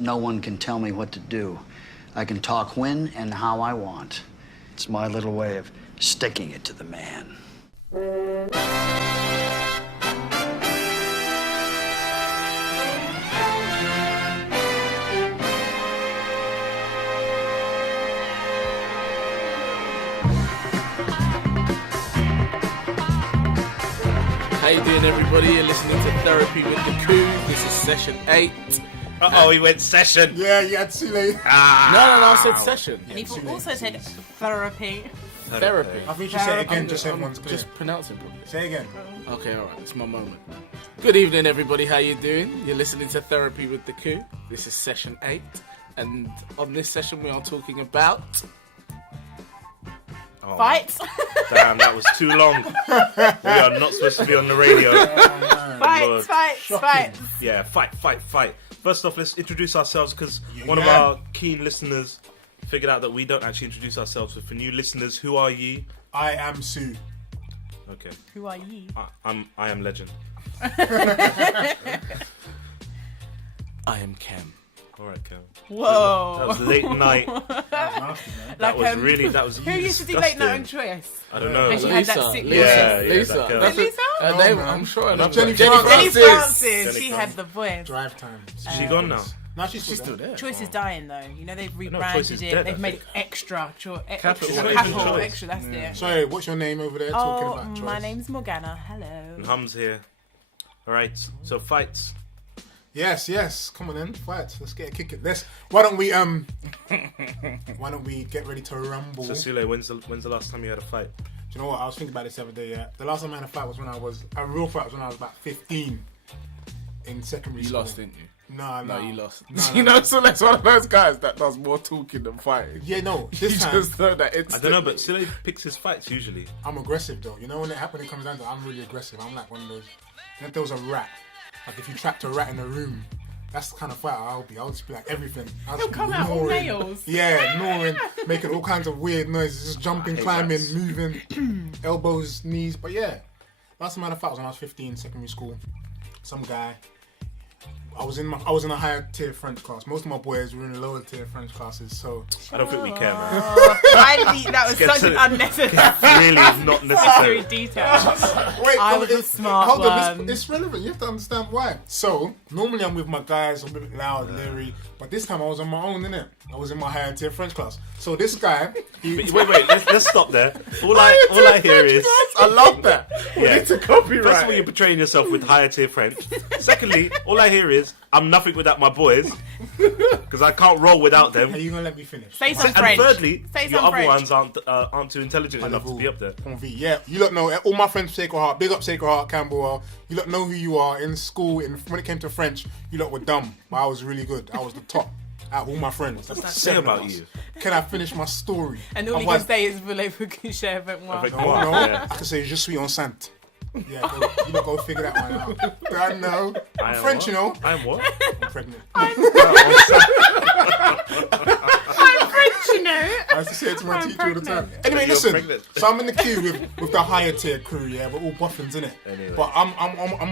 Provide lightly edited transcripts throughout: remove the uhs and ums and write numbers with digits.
no one can tell me what to do. I can talk when and how I want. It's my little way of sticking it to the man. How you doing, everybody? You're listening to Therapy with the Coup. This is session 8. Uh-oh, he went session. Yeah, you had too late. No, I said session. And he also said therapy. Therapy. I think you should say it again, just so everyone's clear. Just pronounce it properly. Say it again. Okay, alright, it's my moment. Good evening, everybody. How you doing? You're listening to Therapy with the Coup. This is session 8. And on this session, we are talking about... Oh, Fights. damn, that was too long. We are not supposed to be on the radio. Lord. Fights. Yeah, fight. First off, let's introduce ourselves because one of our keen listeners figured out that we don't actually introduce ourselves. So for new listeners, who are ye? I am Sue. Okay. Who are ye? I am Legend. I am Cam. All right, Cam. Whoa. That was late night. Nasty, man. That was really Who used to do late night on Choice? I don't know. And she had that sick Yeah, voice. Lisa. that girl. That's Lisa? her No, name, man. I'm sure. No, Jenny Jenny Jenny Francis. Francis. She Jenny had the voice. Drive time. She gone now. No, she's She's still there. Choice is dying though. You know they've Choice rebranded is it. dead, I They've made it think. extra. Capital. Capital. Choice. Extra. That's it. Sorry, what's your name over there talking about choice? My name's Morgana. Hello. And Hum's here. All right, so fights. Yes. Come on then, fight. Let's get a kick at this. Why don't we get ready to rumble? So Sule, when's the last time you had a fight? Do you know what? I was thinking about this the other day. Yeah, the last time I had a fight was when I was about 15 in secondary You school. lost, didn't you? No, You lost. No. You know, so that's one of those guys that does more talking than fighting. Yeah, no. You This time just know that it's. I don't know, but Sule picks his fights usually. I'm aggressive though. You know when it comes down to it, I'm really aggressive. I'm like one of those. If there was a rat, like if you trapped a rat in a room, that's the kind of fight I'll be. I'll just be like everything. He'll come out all nails. Yeah, gnawing, making all kinds of weird noises, just jumping, climbing, rats. moving, elbows, knees. But yeah, last time I had a fight was when I was 15, secondary school. Some guy. I was in a higher tier French class. Most of my boys were in the lower tier French classes, so I don't think we care, man. That was Get such to an it. unnecessary Really not necessary. detail. wait, I was a smart hold on, one. it's relevant. You have to understand why. So normally I'm with my guys, I'm a bit loud, leery, but this time I was on my own, innit? I was in my higher tier French class. So this guy, Wait, let's stop there. All I hear is I love that. We Yeah. need to copyright. first of all, you're portraying yourself with higher tier French. Secondly, all I hear is I'm nothing without my boys because I can't roll without them. are you gonna let me finish? Say some And French. thirdly, Say your some other French. ones aren't too intelligent enough to be up there. Convie. Yeah, you lot know all my friends from Sacred Heart. Big up Sacred Heart, Camberwell. You lot know who you are in school. When it came to French, you lot were dumb, but I was really good. I was the top out of all my friends. That's Say about you. Can I finish my story? And all you can say is voulez-vous coucher avec moi? Avec No, moi. no. Yeah. I can say je suis enceinte. Yeah, you lot go figure that one out. I know. I I'm am French, what? you know. I am what? I'm pregnant. I'm French, you know. I used to say it to my I'm teacher all the time. pregnant. Anyway, You're listen. pregnant. So I'm in the queue with the higher tier crew. Yeah, we're all buffins, innit? Anyway. But I'm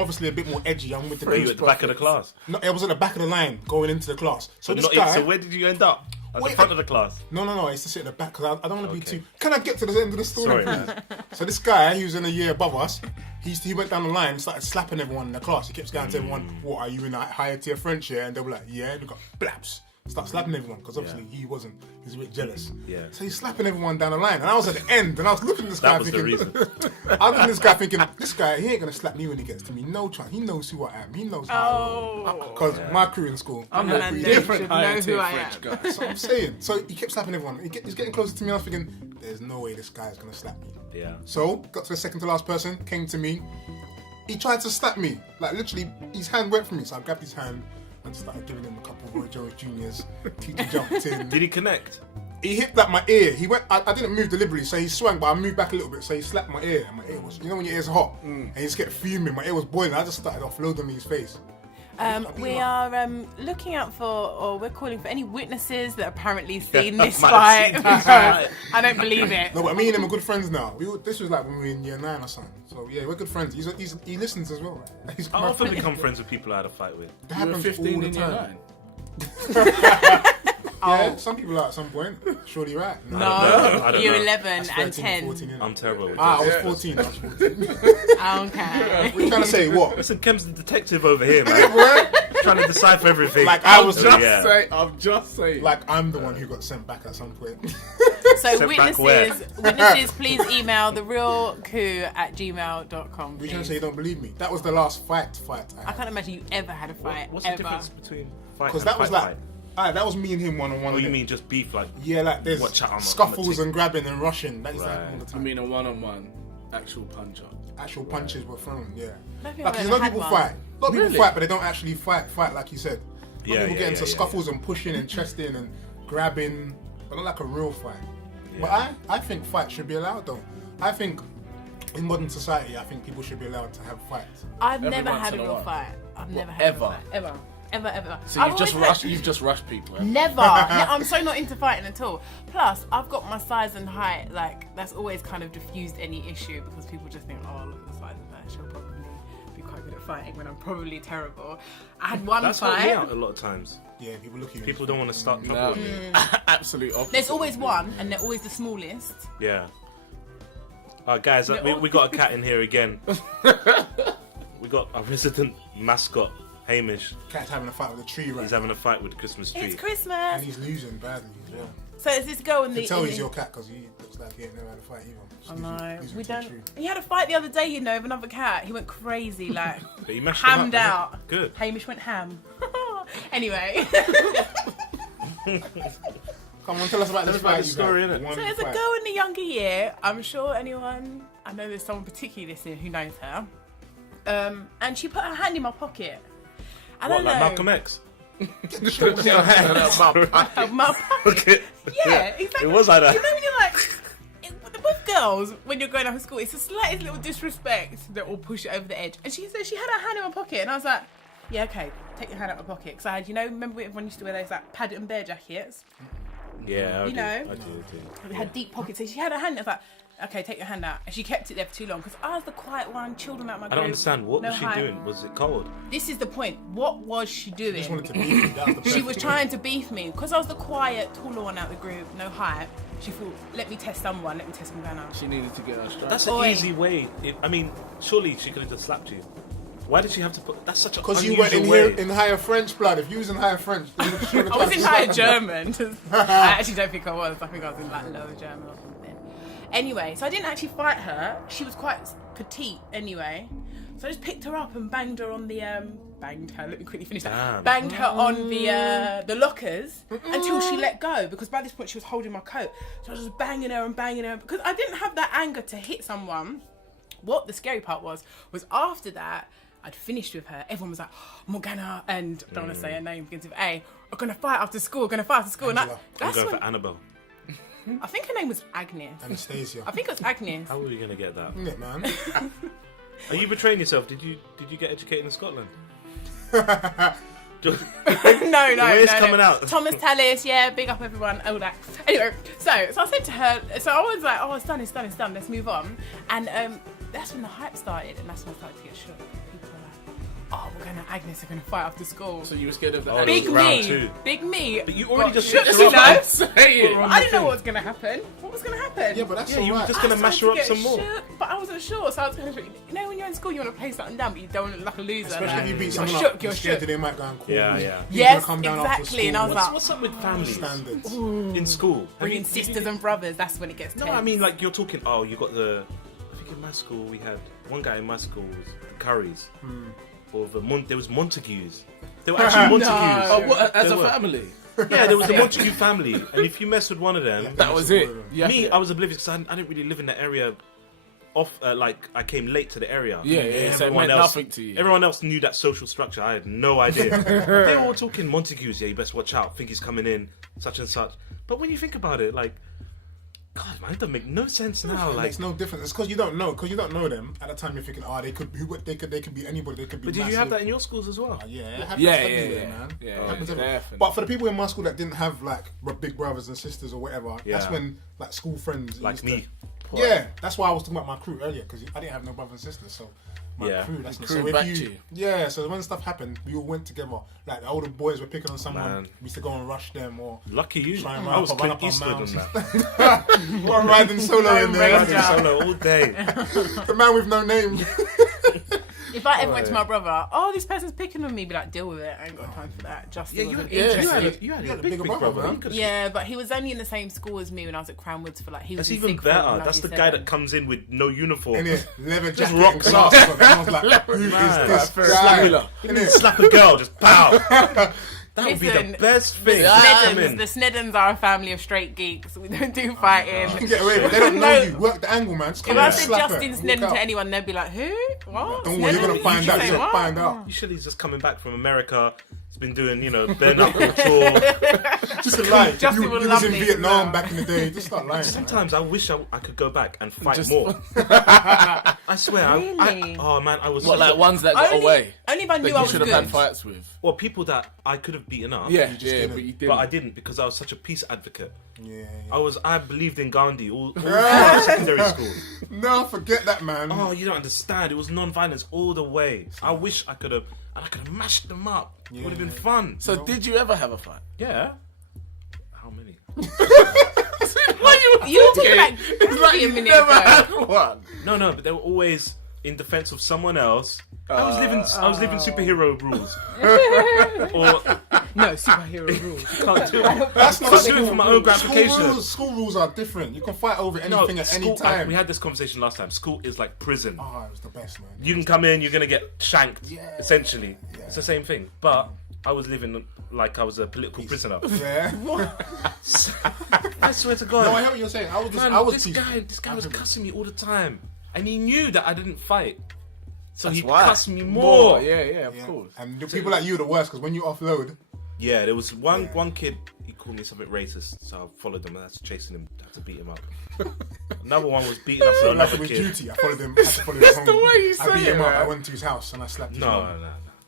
obviously a bit more edgy. I'm with the Were you loose at the back of the buffins. class? No, it was at the back of the line going into the class. So this Not guy. so where did you end up? At the Wait, front of the class. No. I used to sit at the back because I don't want to be Okay. too. Can I get to the end of the story? Sorry, man. So this guy, he was in a year above us. He went down the line and started slapping everyone in the class. He kept going to everyone, "What are you in a higher tier French here?" And they were like, "Yeah." And they got blaps. Start slapping everyone because obviously he wasn't. He was a bit jealous. Yeah. So he's slapping everyone down the line, and I was at the end, and I was looking at this guy That was the thinking, reason. I was looking at this guy thinking, this guy, he ain't gonna slap me when he gets to me. No chance. He knows who I am. He knows how. Oh. Because my crew in school. I'm And a then they different should know higher who tier I French am. guy. That's what I'm saying. So he kept slapping everyone. He's getting closer to me. I was thinking, there's no way this guy's gonna slap me. Yeah. So got to the second to last person, came to me. He tried to slap me. Like literally, his hand went for me. So I grabbed his hand and started giving him a couple of Roy Jones Juniors. Teacher jumped in. Did he connect? He hit like my ear. He went. I didn't move deliberately, so he swung, but I moved back a little bit. So he slapped my ear, and my ear was. You know when your ear's hot, and you just get fuming. My ear was boiling. I just started offloading his face. We are looking out for, or we're calling for any witnesses that apparently seen this Might fight. have seen this Because I don't believe it. No, but me and him are good friends now. This was like when we were in year 9 or something. So yeah, we're good friends. He listens as well. Right? He's How my often friend. become friends with people I had a fight with? That You were happens 15 all the in year time. 9. Yeah, some people are at some point. Surely right. No, I don't you're know. 11 and 13, 10. 14, innit? I'm terrible. With I this. was 14. I was 14. Okay. What you trying to say? What? Listen, Kem's the detective over here, man. Trying to decipher everything. Like I was I'm just saying. Like I'm the one who got sent back at some point. So Sent back where? witnesses, please email therealcoup@gmail.com. You trying to say please. you don't believe me? That was the last fight I I had. can't imagine you ever had a fight. What's ever. the difference between fight Because and that was fight like, fight? alright, that was me and him one-on-one. Oh, you innit? mean just beef, like Yeah, like there's What chat on the scuffles team? and grabbing and rushing. That is Right. like all the I time. mean a one-on-one actual punch up. Actual punches were thrown. Yeah. I don't think Like, I've a lot ever of people had one. fight. A lot of people Really? fight, but they don't actually fight like you said. A lot Yeah, of people yeah, get into yeah, scuffles and pushing and chesting and grabbing, but not like a real fight. Yeah. But I think fights should be allowed though. I think in modern society, I think people should be allowed to have fights. I've Every never once had a in a real while. fight. I've never had ever? a fight. Ever. So I've you've just always rushed. had- You've just rushed people. Eh? Never. No, I'm so not into fighting at all. Plus, I've got my size and height. Like, that's always kind of diffused any issue because people just think, oh, look at the size of that. She'll probably be quite good at fighting when I'm probably terrible. I had one that's helped me fight. out a lot of times. Yeah, people look at you. People don't want to start trouble No, with me. absolute opposite. There's always one, and they're always the smallest. Yeah. Alright, guys, we got a cat in here again. We got our resident mascot, Hamish. Cat's having a fight with a tree right He's now. having a fight with the Christmas tree. It's And Christmas. he's losing badly as well. So is this girl in You the? can tell in he's the- your cat because he looks like he ain't never had a fight either. Just I losing- know. losing We to a don't. tree. He had a fight the other day, you know, with another cat. He went crazy, like But he mashed him up, hammed didn't he? out. Good. Hamish went ham. Anyway. Come on, tell us about this us about fight. the you story, got. innit? One So there's a fight. girl in the younger year. I'm sure anyone, I know there's someone particularly listening who knows her. And she put her hand in my pocket. I What, don't like know. Malcolm X? My pocket. Yeah, exactly. It was like that. You know when you're like, with girls, when you're growing up in school, it's the slightest little disrespect that will push it over the edge. And she said she had her hand in my pocket, and I was like, yeah, okay, take your hand out of my pocket. Because I had, remember everyone used to wear those like padded and bear jackets? Yeah, I You do. know. I do. They had deep pockets. So she had her hand. I was like, okay, take your hand out. And she kept it there for too long because I was the quiet one, children out my I group. don't understand. What no was she hype. doing? Was it cold? This is the point. What was she doing? Just wanted to beat you. That was the She perfect was thing. trying to beef me because I was the quiet, taller one out of the group, no hype. She thought, let me test someone, let me test Ghana. She needed to get her stride. That's an Oi. easy way. I mean, surely she could have just slapped you. Why did she have to put? That's such a Because you unusual went in way. here in higher French blood. If you was in higher French, then you should have I was done in higher something. German. I actually don't think I was. I think I was in like lower German or something. Anyway, so I didn't actually fight her. She was quite petite anyway. So I just picked her up and banged her on the banged her. Let me quickly finish that. Damn. Banged her on the lockers until she let go. Because by this point she was holding my coat. So I was just banging her because I didn't have that anger to hit someone. What the scary part was after that. I'd finished with her. Everyone was like, Morgana, and I don't want to say her name, begins with A. We're gonna fight after school. And Angela. I'm that's going when for Annabelle. I think her name was Agnes. Anastasia. I think it was Agnes. How are we gonna get that? Isn't it, man? Are you betraying yourself? Did you get educated in Scotland? no. it's coming out. Thomas Tallis, yeah, big up everyone, all that. Anyway, so I said to her, so I was like, oh, it's done, let's move on. And that's when the hype started, and that's when I started to get shook. People were like, oh, Agnes are gonna fight after school. So you were scared of the Oh, Big it was round me, two. big me. But you already just shook, picked you her up. know? Saying. I didn't know what was gonna happen. What was gonna happen? Yeah, but that's Yeah, you were alright. just gonna I mash her up started to some get more. shook, but I wasn't sure, so I was kind of, when you're in school, you want to play something down, but you don't want to look like a loser. Especially like, if you beat you're someone shook, up, you're you're scared shook. that they might go and call Yeah, you. yeah. He's Yes, gonna come down after exactly, and I was school. like, What's up with families Standards. in school? Have bringing you- sisters and brothers, that's when it gets No, tense. I mean like you're talking. Oh, you got the. I think in my school we had one guy in my school was the Currys, or there was Montagues. They were actually Montagues. Oh, what, as They a were. family. Yeah, there was the Montague family, and if you mess with one of them, That was it. Yeah. me, I was oblivious because I didn't really live in that area. Like I came late to the area. Yeah, yeah, so it meant nothing to you. Everyone else knew that social structure. I had no idea. They were all talking Montagues. Yeah, you best watch out. Think he's coming in, such and such. But when you think about it, like, God, man, it doesn't make no sense now. It Like, makes no difference. It's because you don't know. Because you don't know them. At the time, you're thinking, oh, they could be anybody. They could be. but did you massive. have that in your schools as well? Yeah, it happens Yeah, everywhere, yeah. man. Yeah, It happens yeah, everywhere. definitely. But for the people in my school that didn't have like big brothers and sisters or whatever, that's Yeah. when like school friends Like used me. Yeah, that's why I was talking about my crew earlier, because I didn't have no brothers and sisters, so my Yeah. crew. That's The so crew if backed you, you. yeah. So when stuff happened, we all went together. Like the older boys were picking on someone, Man. we used to go and rush them, or Lucky you. Try and I was run Clint up on Eastwood on mounds. that. or riding solo in there. Ranger. Solo all day. The man with no name. If I ever went to my brother, this person's picking on me, be like, deal with it. I ain't got time for that. Justin wasn't interested. You had a a big bigger brother, brother, man. man. Yeah, but he was only in the same school as me when I was at Cranwoods for like, he was That's in even sixth form better. and I That's was the in guy that seventh. comes in with no uniform. In it, leather Just jacket, rocks and up. glasses on. I was like, who is Man. this Slap guy? it Innit? Slap a girl, just pow. That would be Listen, the best The thing. Come Sneddons, in. the Sneddons are a family of straight geeks. We don't do fighting. You can get away with it. They don't know No. you. Work the angle, man. Just If come I and said slap Justin her. Walk Sneddon out. to anyone, they'd be like, who? What? Don't worry, you're gonna Sneddon? find You out. say You're what? gonna find out. Usually he's just coming back from America. He's been doing, bare knuckle chore. Just a lie. Justin You would was love in me. Vietnam back in the day. Just start lying. Sometimes I wish I could go back and fight Just- more. I swear. Really? Oh man, I was. What, like ones that got away? Only if I That knew I you was should good. have had fights with. Well, people that I could have beaten up. Yeah, just yeah, didn't. but you didn't. But I didn't because I was such a peace advocate. Yeah. I believed in Gandhi all through secondary school. No, forget that, man. Oh, you don't understand. It was non-violence all the way. I wish I could have mashed them up. It would have been fun. So did you ever have a fight? Yeah. How many? Why You were talking like It's like a you minute never ago. had one. No, but they were always in defense of someone else. I was living superhero rules. Or No, superhero rules. can't do it. That's not Can't do it for my own gratification. School rules are different. You can fight over anything at any school, time. we had this conversation last time. School is like prison. Oh, it was the best, man. You can come in, you're gonna get shanked. Yeah. Essentially, Yeah. it's the same thing. But I was living like I was a political prisoner. Yeah. I swear to God. No, I hear what you're saying. I was just, Man, I was this peaceful. guy was cussing me all the time, and he knew that I didn't fight, so he why. cussed me more. Yeah, of Yeah. course. And the people like you are the worst because when you offload, Yeah, there was one kid. He called me something racist, so I followed him. I had to chase him. I had to beat him up. Another one was beating up like another it was kid. duty. I followed him. I had to follow him home. the way you I say beat him it, up. man. I went to his house and I slapped his No.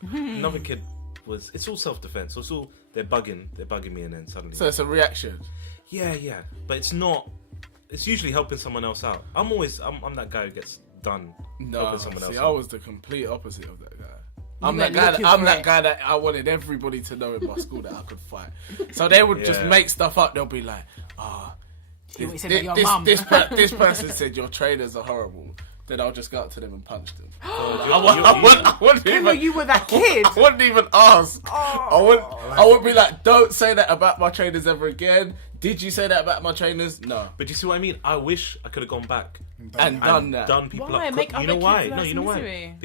mum. Another kid was. It's all self-defense. So it's all they're bugging me, and then suddenly. So it's a reaction. Yeah, but it's not. It's usually helping someone else out. I'm that guy who gets done No, helping someone else see, out. I was the complete opposite of that guy. I'm went that looking I'm for that it. guy that I wanted everybody to know in my school that I could fight. So they would just Yeah. make stuff up. They'll be like, You this, said about your mum. this person said your trainers are horrible. Then I'll just go up to them and punch them. I I wouldn't Remember even, you were that kid. I wouldn't even ask. I wouldn't be like, don't say that about my trainers ever again. Did you say that about my trainers? No. But you see what I mean? I wish I could have gone back And done that. done people Why? up. Make You know other why? kids' No, lives you know why? misery.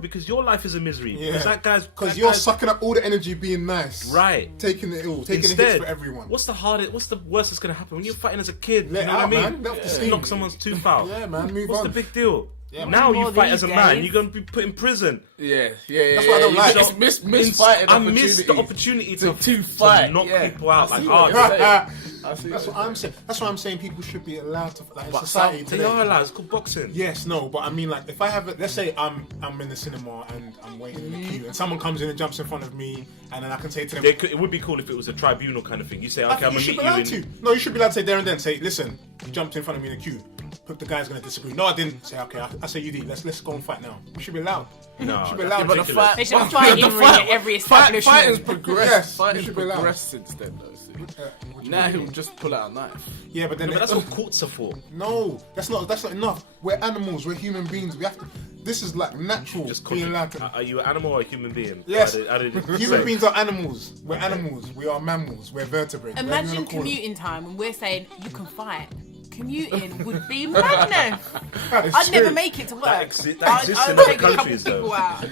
Because your life is a misery. Yeah. Because that guy's Because that you're guy's- sucking up all the energy being nice. right. Taking it all. Taking the hits Instead, for everyone. what's the worst that's gonna happen when you're fighting as a kid? Let you know it what I out, mean? man. Let off the Just steam. knock someone's tooth out. Yeah, man. Move What's on. the big deal? Yeah, now man. you fight These as a man, days. you're gonna be put in prison. Yeah. That's what I don't like. It's misfighting I missed the opportunity to fight. knock yeah. people out. I Like, see what oh, you're saying. That's what I'm saying. That's why I'm saying people should be allowed to, like, in But society they today. are allowed. It's called boxing. Yes, no, but I mean, like, if I have it, let's say I'm in the cinema and I'm waiting in the queue, and someone comes in and jumps in front of me, and then I can say to them, It would be cool if it was a tribunal kind of thing. You say, I okay, think I'm you gonna should meet be allowed you in. to. No, you should be allowed to say there and then, say, listen, you jumped in front of me in the queue. The guy's gonna disagree. No, I didn't. Say, okay, I say you did. Let's go and fight now. We should be allowed. No, should be that's allowed. But the ridiculous. fight, They should have fighting ring at every establishment. Fighting's progressed. Yes, Fighting's you should be allowed. progressed since then, though. See. What do you Now mean? he'll just pull out a knife. Yeah, but then No, but that's what courts are for. no, that's not enough. We're animals. We're human beings. We have to. This is like natural. Just being allowed to. Are you an animal or a human being? Yes. I didn't Human say. beings are animals. We're animals. We are mammals. We're vertebrates. whatever you Imagine wanna call them. commuting time when we're saying you can fight. Commuting would be madness. It's I'd true. never make it to work. That exists I'd in other take a couple countries, though. people out.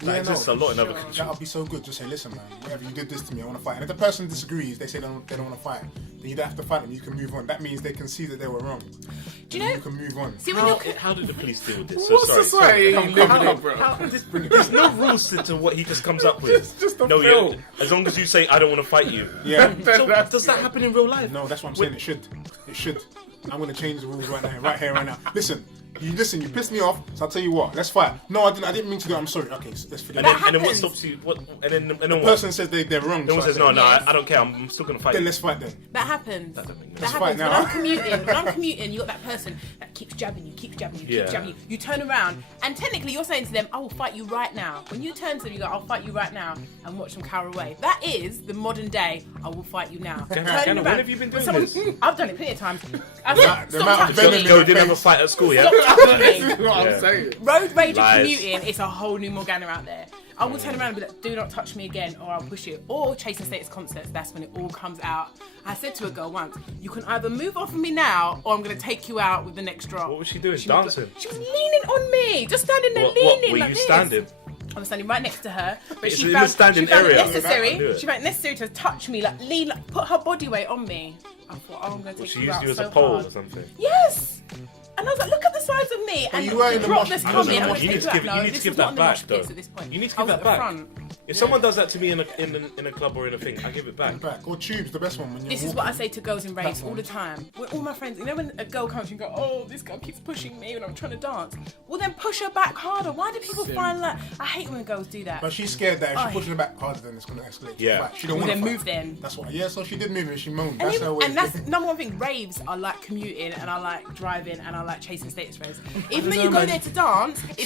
That exists a lot in other countries. That would be so good. Just say, listen, man, whatever you did this to me, I want to fight. And if the person disagrees, they say they don't want to fight, then you don't have to fight them. You can move on. That means they can see that they were wrong. Do you know? You can move on. See when you're How did the police deal with this? What sorry, society sorry. are you living in, bro? There's no rules to what he just comes up with. It's just a no, film. yeah, as long as you say I don't want to fight you. Yeah. So does that happen in real life? No, that's what I'm saying. It should. I'm going to change the rules right now, right here, right now. Listen, You listen, you pissed me off, so I'll tell you what, let's fight. No, I didn't mean to do it, I'm sorry. Okay, so let's forget it. And then what happens. stops you? What? And then The what? person says they're wrong. Then one so says, I say, no, Yes. I don't care. I'm still gonna fight. Then you. let's fight then. That happens. That doesn't make no That sense. happens. Right When now. I'm commuting, you got that person that keeps jabbing you, keeps jabbing you, keeps Yeah. jabbing you. You turn around, and technically you're saying to them, I will fight you right now. When you turn to them, you go, I'll fight you right now, and watch them cower away. That is the modern day, I will fight you now. Ganna, when have you been doing this? I've done it plenty of times. I've The amount of touching venom me. in Joe your didn't have a face. fight at school, yeah? Stop touching This me. is what I'm Yeah. saying. Road rage and Lies. commuting, it's a whole new Morgana out there. I will turn around and be like, do not touch me again or I'll push you. Or Chasing Status concerts, that's when it all comes out. I said to a girl once, you can either move off of me now or I'm going to take you out with the next drop. What was she doing? was Dancing? she was leaning on me, just standing there What? leaning Were like you this. standing? I was standing right next to her, but It's she in found, the standing she found area. it necessary. I knew it. She found it necessary to touch me, like lean, like, put her body weight on me. I thought, oh, I'm going to take She you used out you as so a pole hard. or something. Yes. And I was like, look at the size of me. And you were in the drop mosh this pit. coming. I'm You going need to to take give- you you out. need No, to this give was that not in the back, mosh pits though. at this point. You need to I give was that at back. the front. If someone does that to me in a club or in a thing, I give it back. Back. Or tube's the best one when you're This is what I walking. say to girls in raves all the time. When all my friends, you know when a girl comes and go, oh, this girl keeps pushing me when I'm trying to dance. Well, then push her back harder. Why do people find like, I hate when girls do that. But she's scared that if Aye. she pushes her back harder, then it's going to escalate. to a Yeah. fight. She don't Well, want to then move then. That's why. Yeah, so she did move and she moaned. And, That's even, her way. and that's number one thing. Raves are like commuting, and I like driving, and I like chasing status raves. Even though you go there to dance, it's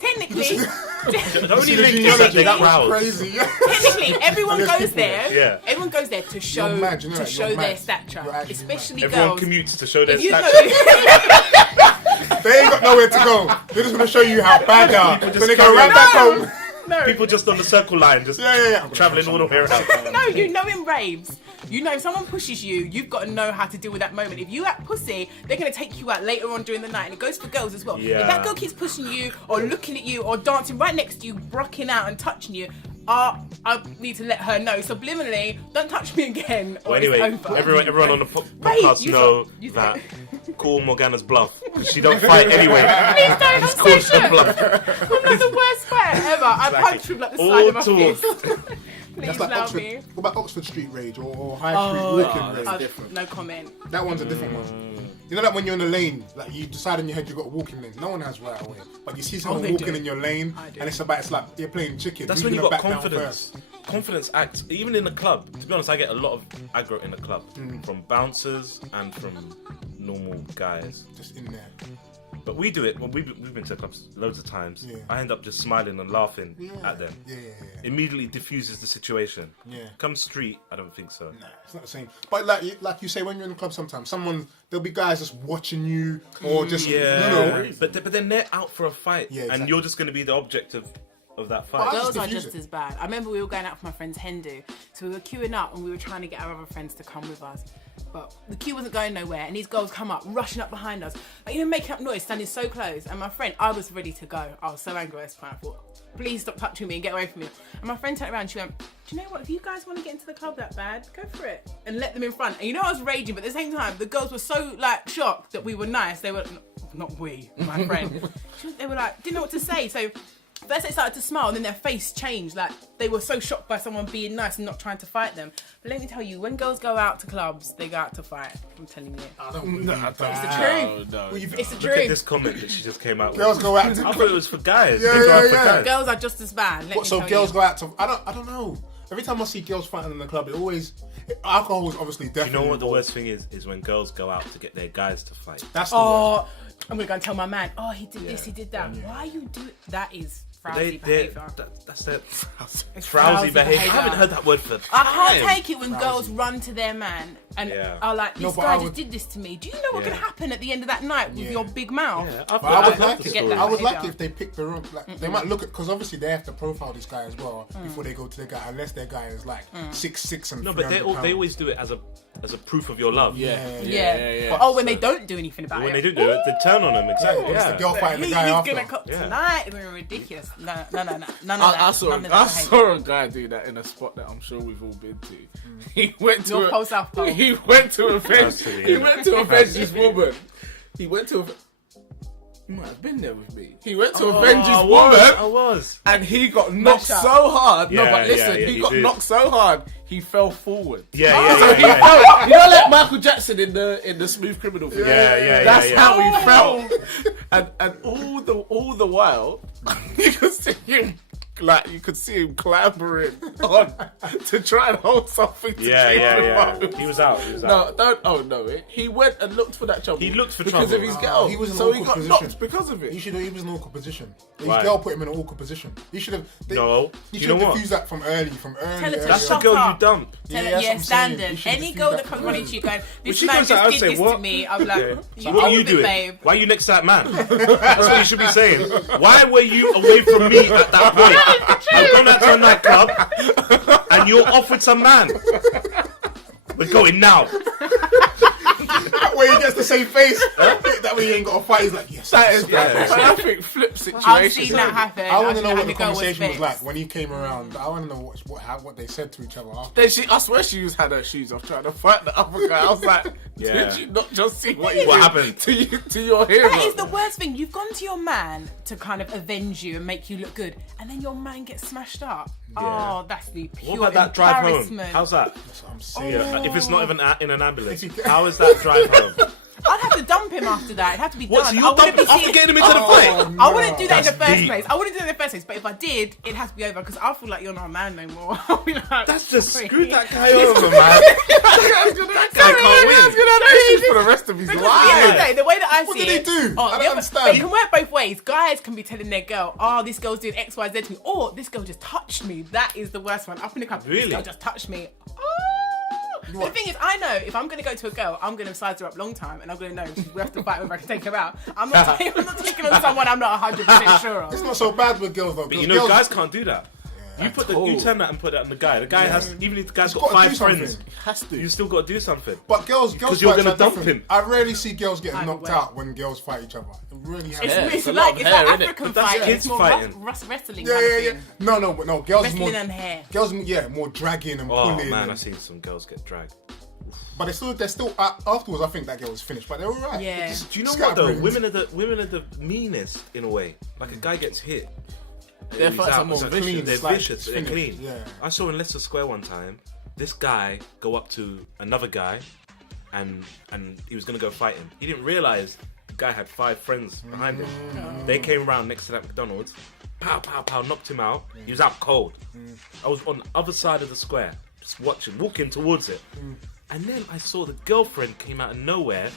technically, The only link is that genealogy, they that was crowd. crazy. technically, everyone There's goes people there. Yeah. Everyone goes there to show mad, you know that, you're their mad. stature, You're actually especially Everyone girls. commutes to show their If you stature. know, They ain't got nowhere to go. They're just going to show you how bad they are. People Then just they go carry right on. back home. no, People just on the circle line, just Yeah. traveling all the way around. no, you know in raves, you know if someone pushes you, you've got to know how to deal with that moment. If you act pussy, they're going to take you out later on during the night, and it goes for girls as well. Yeah. If that girl keeps pushing you or looking at you or dancing right next to you, brocking out and touching you, I need to let her know subliminally, don't touch me again or Well, anyway, it's over. everyone on the Right, podcast you know thought- you that thought- call Morgana's bluff. She don't fight anyway. Please don't, I'm It's so called sure. her bluff. I'm not the worst fighter ever. I Exactly. punch with like the All side of my talk. fist. Please That's like allow Oxford. me. What about Oxford Street Rage or High Street Walking Rage? different. No comment. That one's a different one. You know that when you're in the lane, like you decide in your head you've got a walking lane. No one has right away. But you see someone they walking do. in your lane I do. and it's like you're playing chicken. That's Who's when you gonna got back down confidence. first? Confidence acts, even in the club. To be honest, I get a lot of aggro in the club from bouncers and from normal guys. Just in there. But we do it when we've been to clubs loads of times. Yeah. I end up just smiling and laughing at them. Yeah. Immediately diffuses the situation. Yeah. Come street, I don't think so. Nah, it's not the same. But like you say, when you're in the club, sometimes there'll be guys just watching you or just Yeah, you know. but then they're out for a fight, Yeah, and exactly. you're just going to be the object of that fight. But Girls just are diffuse just it. as bad. I remember we were going out for my friend's hen do, so we were queuing up and we were trying to get our other friends to come with us. But the queue wasn't going nowhere, and these girls come up, rushing up behind us, like, you know, making up noise, standing so close. And my friend, I was ready to go. I was so angry at this point. I thought, please stop touching me and get away from me. And my friend turned around and she went, do you know what? If you guys want to get into the club that bad, go for it. And let them in front. And you know, I was raging, but at the same time, the girls were so like shocked that we were nice. They were, not we, my friend. They were like, didn't know what to say. So first they started to smile and then their face changed. Like they were so shocked by someone being nice and not trying to fight them. But let me tell you, when girls go out to clubs, they go out to fight. I'm telling you. I don't believe I that. don't It's the know, truth. no. Well, you've- It's the Look at truth. this comment that she just came out with. Girls go out to I thought it was for guys. Yeah, They go out for yeah. guys. Girls are just as bad. Let me So tell girls you. go out to I don't know. Every time I see girls fighting in the club, it always alcohol is obviously You definitely. know what the involved. worst thing is when girls go out to get their guys to fight. That's the worst. Oh, I'm gonna go and tell my man. Oh, he did this, he did that. Why you do it? That is frowsy behaviour. That's their It's frowsy behaviour. I haven't heard that word for I can't time. take it when girls run to their man and Yeah. are like, No, this but guy I just would- did this to me. Do you know what Yeah. can happen at the end of that night with Yeah. your big mouth? Yeah, But I would I'd like love it. to get that I would like it behaviour. if they pick the wrong. Like they might look at because obviously they have to profile this guy as well before they go to the guy. Unless their guy is like 6'6" and No, but they 300 pounds. always do it as a proof of your love. Yeah. Oh, when they don't do anything about When it. they do it, they turn on them. Exactly. It's the Yeah. girl fighting the He's guy after. gonna come Yeah. tonight. It's gonna be ridiculous. No, none of that. I saw None of I that saw a guy do that in a spot that I'm sure we've all been to. He went to North Pole, South Pole. He went to avenge. Absolutely. He went to avenge this woman. He went to. You might have been there with me. He went to avenge his I woman. was. And he got knocked Mash up. so hard. No, Yeah, but listen, yeah, he he got did. knocked so hard. he fell forward. Yeah. You know, like Michael Jackson in the Smooth Criminal film. Yeah. That's how he felt. And all the while, you could see him. Like, you could see him clambering on to try and hold something to Yeah. him. He was out. No, don't. Oh no! He went and looked for that trouble. He looked for because trouble. of his girl. He was in an so he awkward got position. knocked because of it. He was in an awkward position. His Right. girl put him in an awkward position. He should have. No. He You should know have what? diffused that from early. Tell her to early. That's the shut girl up. you dump. Tell her, that's what I'm saying. standard. You should Any just girl do that that comes from running early. to you going, When this she man goes out, just I'd did say, this to what? me, I'm like, Yeah. you So what are you own it, doing? babe. Why are you next to that man? That's what you should be saying. Why were you away from me at that point? I've gone out to a nightclub and you're off with some man. We're going now. That way he gets the same face. That way he ain't got to fight. He's like, yes. That is Yeah. I think flip situation. I've seen that happen. I want to know And what the girl was conversation was fixed. like when he came around. I want to know what they said to each other after. Then I swear she had her shoes off trying to fight the other guy. I was like, Yeah. did you not just see what happened to your hero? That is the worst thing. You've gone to your man to kind of avenge you and make you look good, and then your man gets smashed up. Oh, that's the pure What about that drive home? embarrassment. How's that? That's what I'm saying. Yeah, if it's not even in an ambulance, how is that drive home? I'd have to dump him after that. It'd have to be What? done. So I you're wouldn't dumping be after seeing- getting him into the fight? I wouldn't do that in the That's first deep. place. I wouldn't do that in the first place. But if I did, it has to be over because I feel like you're not a man no more. I'll be like, That's just sorry. screwed that guy over, man. That guy can't win. He's gonna have issues for the rest of his Because life. at the end of the day, the way that I What see did he it, do? I don't the other- understand. But it can work both ways. Guys can be telling their girl, "Oh, this girl's doing X, Y, Z to me," or "This girl just touched me." That is the worst one. Up in the cup, Really? this girl just touched me. Oh. The thing is, I know if I'm going to go to a girl, I'm going to size her up long time, and I'm going to know we have to fight whether I can take her out. I'm not taking on someone I'm not 100% sure of. It's not so bad with girls though. But you know, guys can't do that. You turn that and put that on the guy. The guy has, even if the guy's got gotta 5 do something. friends, Has to. you still got to do something. But girls Because you're fights gonna are dump different. him. I rarely see girls getting Either knocked way. out when girls fight each other. It really It's, happens. Yeah, it's it's a like lot of hair, innit? African But that's fighting. kids It's more fighting. wrestling Yeah, kind yeah, of yeah. thing. No, but no. Girls Wrestling more. and hair. Girls, more dragging and Oh pulling. man, and- I've seen some girls get dragged. But they're still afterwards. I think that girl was finished, but they're all right. Yeah. They're just Do you know what though? scatterbrains. Women are the meanest in a way. Like a guy gets hit. Their he's fights are out. more It's like vicious. They're It's like vicious. They're finished, clean. yeah. I saw in Leicester Square one time this guy go up to another guy, and he was gonna go fight him. He didn't realize the guy had 5 friends behind him. They came around next to that McDonald's. Pow, pow, pow, knocked him out. He was out cold. I was on the other side of the square, just watching, walking towards it. And then I saw the girlfriend came out of nowhere.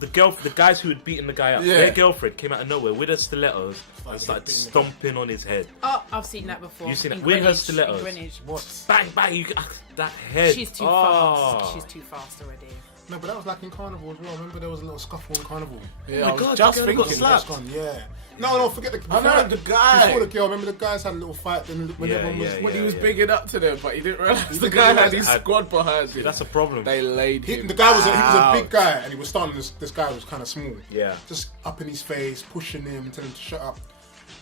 The guys who had beaten the guy up, Yeah. their girlfriend came out of nowhere with her stilettos and started stomping on his head. Oh, I've seen that before. You seen in it with her Greenwich, stilettos? in Greenwich. Bang, bang! That head. She's too Oh. fast. She's too fast already. No, but that was like in Carnival as well. Remember there was a little scuffle in Carnival. Yeah, my I was God, just the girl got thinking. slapped. That's gone, yeah. No, forget the. I know, the guy. Before the girl, remember the guys had a little fight. Then when Yeah, everyone was yeah, When he yeah. was bigging up to them, but he didn't realize the didn't guy had realise his it had- squad behind him. That's a problem. They laid him. the guy was he was a out. big guy and he was starting this guy was kind of small. Yeah. Just up in his face, pushing him, telling him to shut up.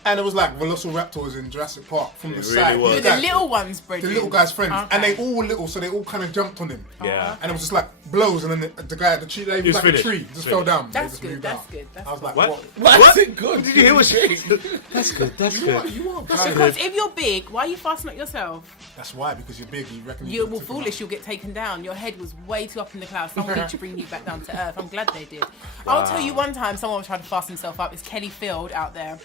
And it was like Velociraptors in Jurassic Park from the It side. really was. With the little ones, Bridget. The little guy's friends, Okay. and they all little, so they all kind of jumped on him. Yeah. And it was just like blows, and then the guy, the tree, he was like finished. a tree, just Finished. fell down. They That's just good, moved that's out. good, that's I was like, What? what? What's it good? Did you hear what she said? That's good. That's good. You are Because if you're big, why are you fastening up yourself? That's why, because you're big. You reckon You're can well tip him foolish, out. you'll get taken down. Your head was way too up in the clouds. Someone need to bring you back down to earth. I'm glad they did. I'll tell you one time someone tried to fasten himself up. It's Kelly Field out there.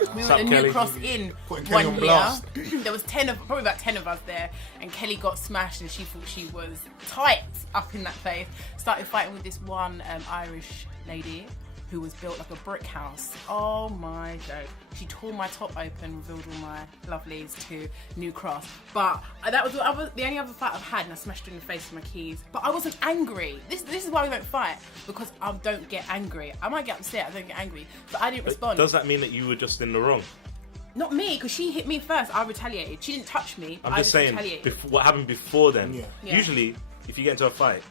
We were Sup, at a Kelly? New Cross Inn Putting Kelly one on year. blast. There was probably about 10 of us there, and Kelly got smashed, and she thought she was tight up in that face. Started fighting with this one Irish lady who was built like a brick house. Oh my god. She tore my top open, revealed all my lovelies to New Cross. But that was the only other fight I've had, and I smashed her in the face with my keys. But I wasn't angry. This is why we don't fight, because I don't get angry. I might get upset, I don't get angry. But I didn't respond. Does that mean that you were just in the wrong? Not me, because she hit me first. I retaliated. She didn't touch me. I'm I just saying, retaliated. what happened before then? Yeah. Yeah. Usually, if you get into a fight,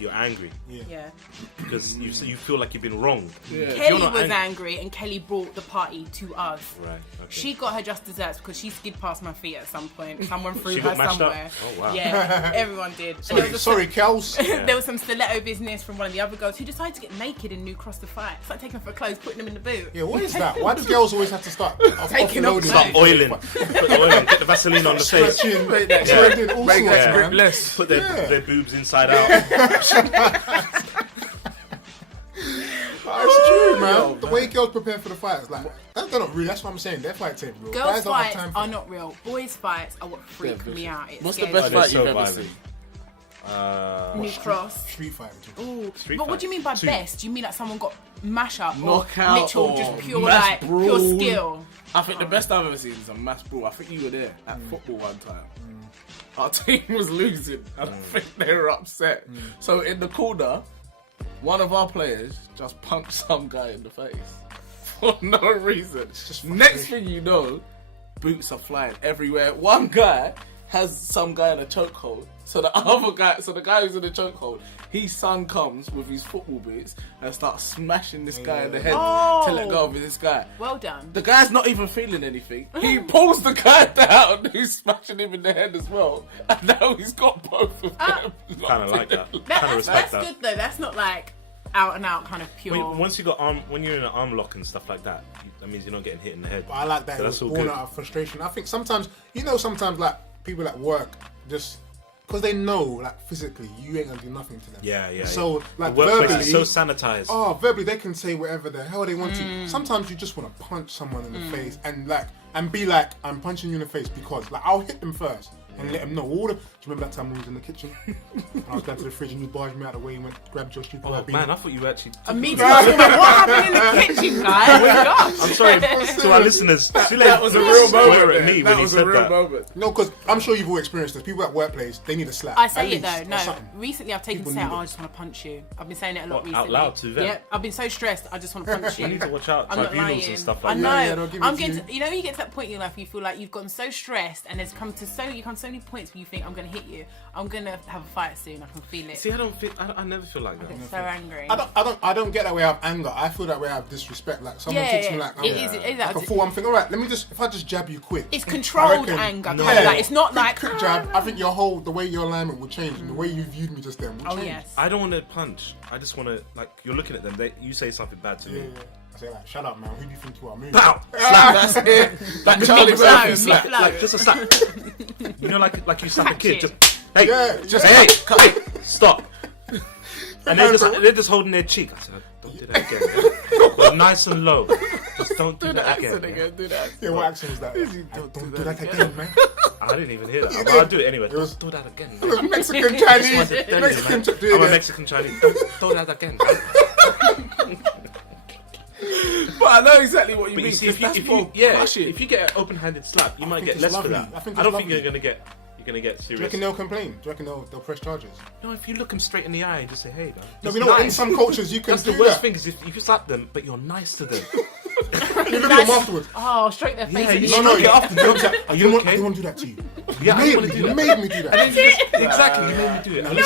you're angry Yeah. because you feel like you've been wronged. Yeah. Kelly was angry, and Kelly brought the party to us. Right. Okay. She got her just desserts because she skid past my feet at some point. Someone threw She her got mashed up? somewhere. Oh, wow. Yeah, everyone did. And there was a- Sorry, Kels. There was some stiletto business from one of the other girls who decided to get naked in New Cross to fight. It's like taking off her clothes, putting them in the boot. Yeah, what is that? Why do girls always have to start Taking off offloading? clothes. Oiling. Put the oil in, get the Vaseline on the face. Stretching, Make that shredding, all Make sorts, that man. gripless. Put their boobs inside out. It's true, man. The way girls prepare for the fights, like they're not real. That's what I'm saying. Their fights ain't real. Girls' Guys don't have fights time for are that. not real. Boys' fights are what freak Yeah, me out. It What's the scares best they're fight so you've ever violent. seen? me. New Cross. Street fighting. Too. Ooh. Street But what do you fight. mean by Two. best? Do you mean like someone got mash up Knockout or literal or just pure mass like brawl? pure skill? I think the best I've ever seen is a mass brawl. I think you were there at football one time. Our team was losing, and I think they were upset. So in the corner, one of our players just punched some guy in the face for no reason. just Next thing you know, boots are flying everywhere. One guy has some guy in a chokehold. So the guy who's in the chokehold, his son comes with his football boots and starts smashing this guy in the head to let go of this guy. Well done. The guy's not even feeling anything. He pulls the guy down who's smashing him in the head as well. And now he's got both of them. Kind of like that. Kind of That's respect that. good though. That's not like out and out kind of pure. Once you got when you're in an arm lock and stuff like that, that means you're not getting hit in the head. But I like that. So It that's was all born good. out of frustration. I think sometimes like people at work just because they know like physically you ain't gonna do nothing to them. Yeah. So like the workplace verbally, is so sanitized. verbally they can say whatever the hell they want to. Sometimes you just want to punch someone in the face and be like, I'm punching you in the face because like I'll hit them first and let them know all the. Do you remember that time we was in the kitchen? And I was going to the fridge and you barged me out of the way and went grabbed your stupid. Oh man, I thought you actually. Immediately, what happened in the kitchen, guys? Oh my gosh. I'm sorry to our listeners. That was a real moment. At me That when he was a said real that. moment. No, because I'm sure you've all experienced this. People at workplace, they need a slap. I say at it least, though. or No, something. recently I've taken to People say, need "Oh, it. I just want to punch you." I've been saying it a lot What, recently. out loud to them? Yeah, I've been so stressed. I just want to punch you. You need to watch out I'm not tribunals lying. and stuff I like know. that. Yeah, they'll give it I'm to getting. you. To, you know, when you get to that point in your life, where you feel like you've gotten so stressed, and there's come to so many points where you think, "I'm going to hit you. I'm going to have a fight soon. I can feel it." See, I never feel like that. I'm so angry. I don't get that way out of anger. I feel that way out of disrespect. Like someone Yeah, talks to me yeah. like, It is- it is like a that- fool. I'm thinking, all right, if I just jab you quick. It's I controlled reckon- anger. No. Kind of like it's not like quick jab. I think the way your alignment will change, and the way you viewed me just then will Oh change. yes. I don't want to punch. I just want to like you're looking at them. You say something bad to Yeah, me. yeah. I say like, shut up, man. Who do you think you are? Move. Pow! That's it. Like Charlie Mid-flow, Murphy slap. mid-flow. Like just a slap. You know, like you slap a Catch kid. it. Just hey, Yeah, just yeah. hey, stop. And they're just holding their cheek. I said, don't do that again. Yeah? But nice and low. Just don't do Do the that accent again. again. Do that. Yeah, what accent was that? Don't do that again, man. I didn't even hear that. But I'll do it anyway. was- Don't do that again. It was Man. Mexican Chinese. Tell you, Mexican. man. Do it I'm a again. Mexican Chinese. Don't do that again. Man. But I know exactly what you But mean. you see, if Crushing. you get an open-handed slap, you might think get it's less lovely. for that. I think I it's don't think lovely. you're gonna get Do you serious. reckon they'll complain? Do you reckon they'll press charges? No, if you look them straight in the eye and just say, "Hey, man." No, it's you know what? In nice. some cultures, you can That's do the worst that. thing is if you can slap them, but you're nice to them. You look at them afterwards. Oh, straight their face. Yeah, in you the should No, look it after. you don't say, Are you I okay? didn't want to do that to you. Yeah, I You want to do you that. made me do that. Exactly, you made me do it. No, And No,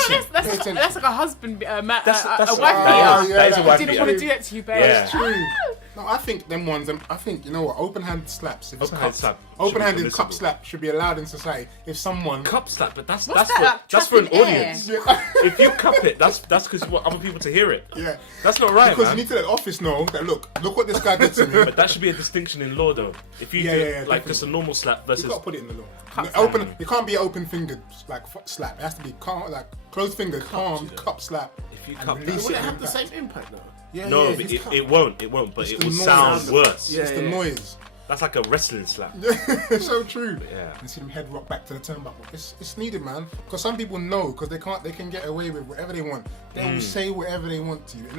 listen, that's like a husband, that's a a wife that is- beater. that is a I wife Didn't beater. want to do that to you, babe. Yeah. True. No, I think them ones. I think you know what? Open-handed slaps. If it's Open-handed cups, slap should be open-handed cup permissible. slap should be allowed in society. If someone. Cup slap, but that's What's for that, like, that's for an trap in air? audience. Yeah. If you cup it, that's because you want other people to hear it. Yeah. That's not right, Because man. you need to let the office know that look what this guy did to me. But that should be a distinction in law, though. If you Yeah, do yeah, yeah, like definitely. just a normal slap You versus got to put it in the law. Cup Open. It can't be an open-fingered like slap. It has to be calm, like closed-fingered, calm cup slap. if you and cup release that. Would it like have the that. same impact though? Yeah, No, yeah, but it's cup. it won't. But It's it the will noise. sound worse. Yeah. It's the noise. That's like a wrestling slap. It's so true. Yeah. And see them head rock back to the turnbuckle. It's needed, man. Because some people know because they can get away with whatever they want. They will say whatever they want to you, and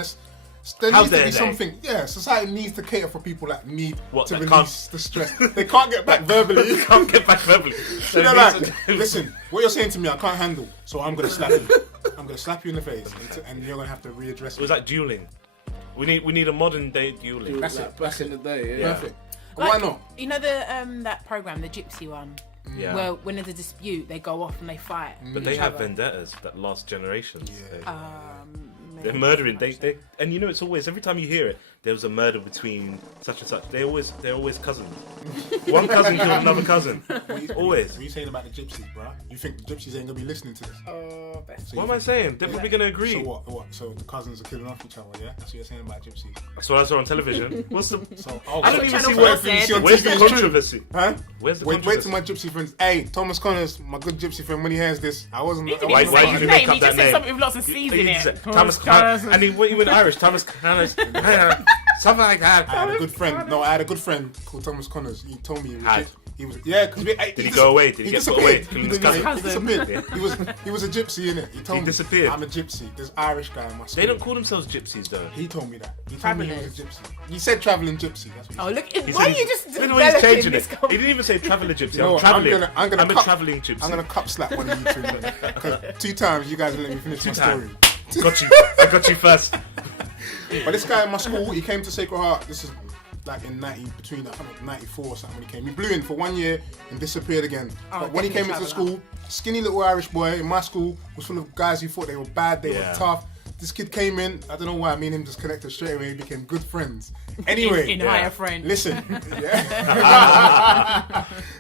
there How needs to dare be they? something. Yeah, society needs to cater for people that need What, to that release the stress. They can't get back verbally. Can't get back verbally. So They're it like, needs to- listen, what you're saying to me, I can't handle, so I'm gonna slap you. I'm gonna slap you in the face, and you're gonna have to readdress It was like dueling. We need a modern day dueling. That's Like it. back in the day. Yeah. Perfect. Like, Why not? You know the that program, the Gypsy one. Yeah. Where when there's a dispute, they go off and they fight. But they each have other. vendettas that last generations. They're Maybe murdering. that's They and you know it's always every time you hear it, there was a murder between such and such. They're always cousins. One cousin killed another cousin. Always. What are you saying about the gypsies, bruh? You think the gypsies ain't gonna be listening to this? Oh, best. What am I saying? They're probably gonna agree. So what? So the cousins are killing off each other, yeah? That's what you're saying about gypsies. That's what I saw on television. What's the? So I don't even Channel see 4 where. said. on Where's TV the is true. controversy? Huh? Where's the Wait to controversy? my gypsy friends. Hey, Thomas Connors, my good gypsy friend, when he hears this, I wasn't. He didn't Why even say did his you name. make up He that just said name? something with lots of C's in it. Thomas Connors, and he went Irish. Thomas Connors, something like that. I had a good friend. No, I had a good friend called Thomas Connors. He told me he was because Did he go away? Did he get put away? He Cousin? disappeared. He was a gypsy in it. He told He me disappeared. I'm a gypsy. This Irish guy in my school. They don't call themselves gypsies though. He told me that. He told me he was a Travellers. gypsy. He said traveling gypsy. That's what he Oh, said. look! He Why are said you just look at the way he's developing changing this? it. He didn't even say traveller gypsy. You know I'm what? traveling. I'm gonna I'm a cup- traveling gypsy. I'm gonna cup slap one of you two. Because 2 times you guys didn't let me finish my story. Got you. I got you first. But this guy in my school, he came to Sacred Heart. This is like in 94 or something when he came. He blew in for 1 year and disappeared again. But when he came into the school, skinny little Irish boy in my school was full of guys who thought they were bad, they were tough. This kid came in, I don't know why, me and him just connected straight away, we became good friends. Anyway, in higher friend. listen.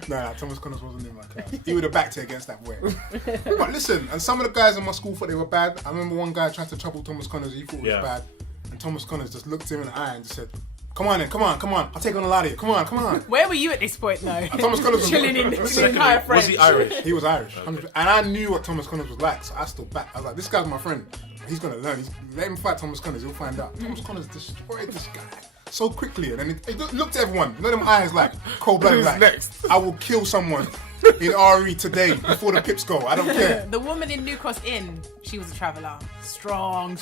Nah, Thomas Connors wasn't in my class. He would have backed it against that boy. But listen, and some of the guys in my school thought they were bad. I remember one guy tried to trouble Thomas Connors, he thought it was bad. And Thomas Connors just looked him in the eye and just said, come on then, come on. I'll take on a lot of you. Come on. Where were you at this point, though? Thomas Connors was chilling in listen, higher friend. Was he Irish? He was Irish. 100%. And I knew what Thomas Connors was like, so I stood back. I was like, this guy's my friend. He's going to learn. Let him fight Thomas Connors, he'll find out. Thomas Connors destroyed this guy so quickly. And then he looked at everyone. You know them eyes like, cold-blooded like, next? I will kill someone in RE today before the pips go. I don't care. The woman in New Cross Inn, she was a traveller. Strong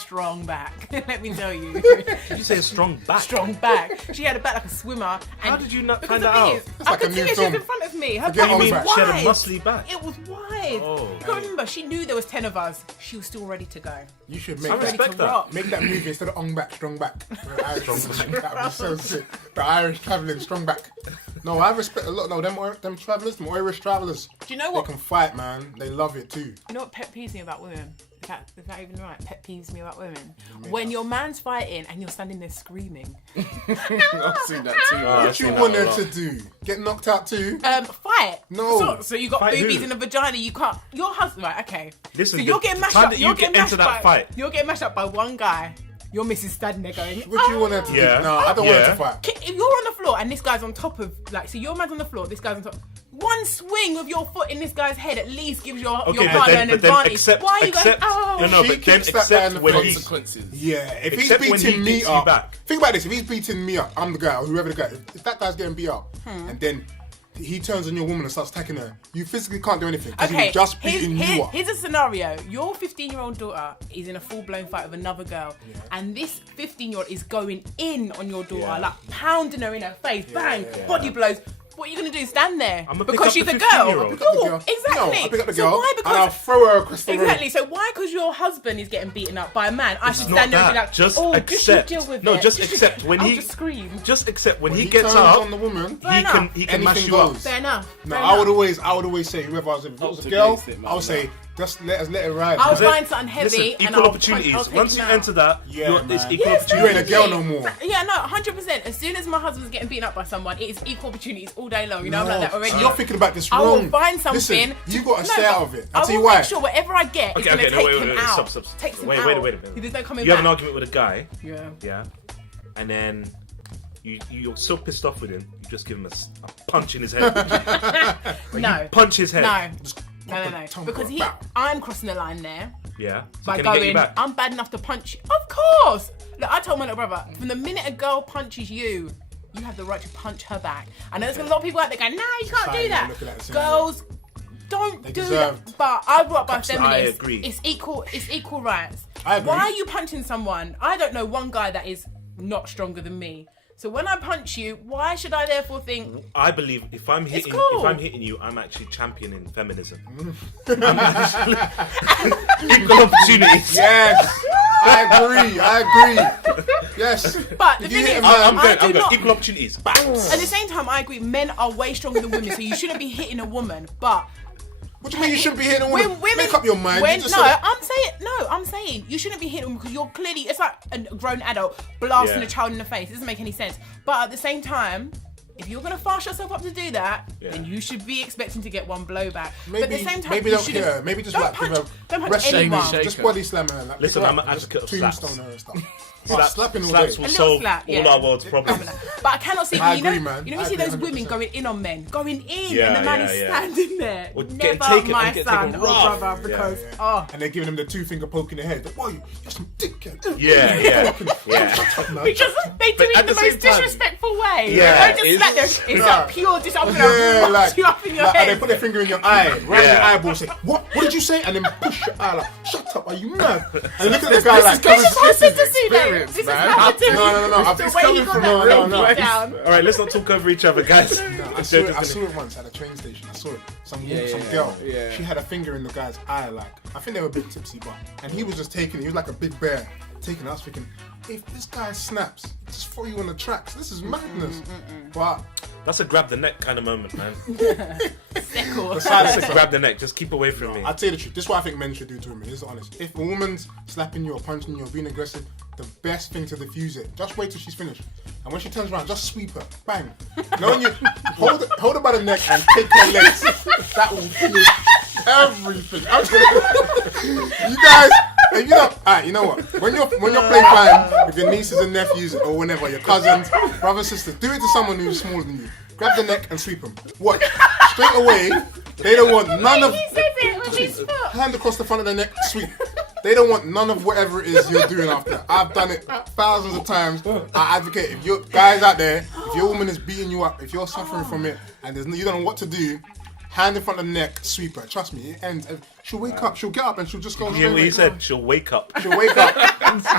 back. Let me tell you. Did you say a strong back? Strong back. She had a back like a swimmer. And How did you not because find the that thing out? is, It's I like a could see new her. She was film. in front of me. Her Forget back all was that. She had a wide. muscly back. It was wide. Oh. You can't remember. She knew there was 10 of us. She was still ready to go. You should I make that. respect that. rock. Make that movie instead of on back, strong back. That would be so sick. The Irish travelling strong back. No, I respect a lot. No, them travellers, them Irish travellers. Do you know what? They can fight, man. They love it too. You know what pet peeves me about women? Is that even right? Pet peeves me about women. When your man's fighting and you're standing there screaming. I've seen that too. What you want her to do? Get knocked out too? Fight. No. So you got Fight boobies who? in the vagina. You can't. Your husband. Right. Okay. Listen, so you're the getting mashed time up. that You're you getting get into mashed that by, fight. You're getting mashed up by one guy. Your missus standing there going. What you want her to do? Yeah. No, I don't want her Yeah. to fight. If you're on the floor and this guy's on top of, like, so your man's on the floor, this guy's on top. One swing of your foot in this guy's head at least gives your Okay, partner an but then advantage. accept. Why are you accept. going? Oh, No, She but then kicks that guy in accept the when face. he's. Consequences. Yeah, if he's Except when beating he me beats you up. back. Think about this. If he's beating me up, I'm the guy, or whoever the guy. If that guy's getting beat up, and then he turns on your woman and starts attacking her, you physically can't do anything because Okay, he's just beating you up. here's a scenario. Your 15-year-old daughter is in a full-blown fight with another girl, and this 15-year-old is going in on your daughter, Yeah. like pounding her in her face, bang, body blows. What are you going to do? Stand there? I'ma pick because up she's the a girl. 15-year-old. Pick up the Ooh, girl. exactly. No, I pick up the So girl why? and I'll Because throw her across the room. exactly. So why? Because your husband is getting beaten up by a man, I should Not stand there and be that. like, Just oh, accept. Just you deal with No, it. just accept when I'll he. just scream. Just accept when When he gets turns up. on the woman, Fair He enough. can mash anything you up. goes. Fair enough. No, Fair I would enough. always say whoever I was with, if it was a Up to girl, date, man, I would say just let it ride. I'll Then- find something heavy Listen, and equal I'll opportunities. I'll take Once him you out. enter that, Yeah, it's man. equal Yes, opportunities. You ain't a girl no more. Yeah, no, 100%. As soon as my husband's getting beaten up by someone, it is equal opportunities all day long. You know, I'm like that already. So you're thinking about this I wrong. will find something. Listen, you got to stay but out of it. I I'll tell you will why. make sure whatever I get is Okay, going to no, take wait, him wait, out. stop. Takes him Wait, out. wait a minute. There's no coming You have back. an argument with a guy, Yeah. yeah, and then you're so pissed off with him, you just give him a punch in his head. No. Punch his head. No. pop a No. tongue Because out. Bow. I'm crossing the line there Yeah. So by can he get you going, back? I'm bad enough to punch you. Of course. Look, I told my little brother, from the minute a girl punches you, you have the right to punch her back. I know there's a lot of people out there going, no, you can't do Society that. looking at the same Girls don't do deserved that. But I grew up by I feminists. agree. It's equal rights. I agree. Why are you punching someone? I don't know one guy that is not stronger than me. So when I punch you, why should I therefore think I believe if I'm hitting cool. you, I'm actually championing feminism. I'm actually equal opportunities. Yes. I agree. Yes. But the If you thing hit is, a man, I'm do not. good. Equal opportunities. At the same time, I agree. Men are way stronger than women, so you shouldn't be hitting a woman. But What do you mean you shouldn't be hitting a woman? women, Make up your mind. When, You just no, said- I'm saying you shouldn't be hitting them because you're clearly. It's like a grown adult blasting Yeah. a child in the face. It doesn't make any sense. But at the same time, if you're gonna fast yourself up to do that, then you should be expecting to get one blowback. But at the same time, maybe you don't shouldn't- hit her. Maybe just don't like punch, give her don't punch wrestling anyone. shake. just body slam her. Like, Listen, pick her I'm up, an just advocate of slaps. tombstone her and stuff. Slaps, Slapping all slaps day. will A little solve slap, all yeah. our world's problems. But I cannot see. I You know, agree, man. you I see agree those women 100%. going in on men, going in, Yeah, and the man yeah, is yeah. standing there. Or getting Never taken- my and getting son taken or rough. brother, because Yeah. And they're giving him the 2-finger poke in the head. Boy, you're some dickhead. Yeah. because they do it in at the the same most time- disrespectful way. Yeah, Don't just slap them. It's Nah. like pure dis. I'm Yeah, gonna like, rock you up in your and they head. put their finger in your eye, right in your Yeah. eyeball, say, what did you say? And then push your eye like, shut up, are you mad? And look at the guy like, This is happened to Experience, see them. man. This is happened to No, It's it's the way coming you got from- that no, real no. beat down. All right, let's not talk over each other, guys. I saw it once at a train station. I saw it. Some girl. yeah. She had a finger in the guy's eye. Like I think they were a bit tipsy, but and he was just taking it. He was like a big bear taking it. I was thinking, if this guy snaps, just throw you on the tracks. This is madness. But That's a grab the neck kind of moment, man. besides That's a grab the neck. Just keep away from me. I'll tell you the truth. This is what I think men should do to women. This is honest. If a woman's slapping you or punching you or being aggressive, the best thing to diffuse it, just wait till she's finished. And when she turns around, just sweep her. Bang. No, when you hold her by the neck and take her legs. That will finish everything. You guys, if you don't, alright, you know what? When you're playing fine with your nieces and nephews or whenever, your cousins, brothers, sisters, do it to someone who's smaller than you. Grab the neck and sweep them. Watch. Straight away, they don't want none of. He says it with his foot. Hand across the front of the neck, sweep. They don't want none of whatever it is you're doing after. I've done it thousands of times. I advocate, if you guys out there, if your woman is beating you up, if you're suffering from it, and you don't know what to do, hand in front of the neck, sweep her. Trust me, it ends. She'll wake up, she'll get up, and she'll just go You straight hear what away. he said? She'll wake up. She'll wake up,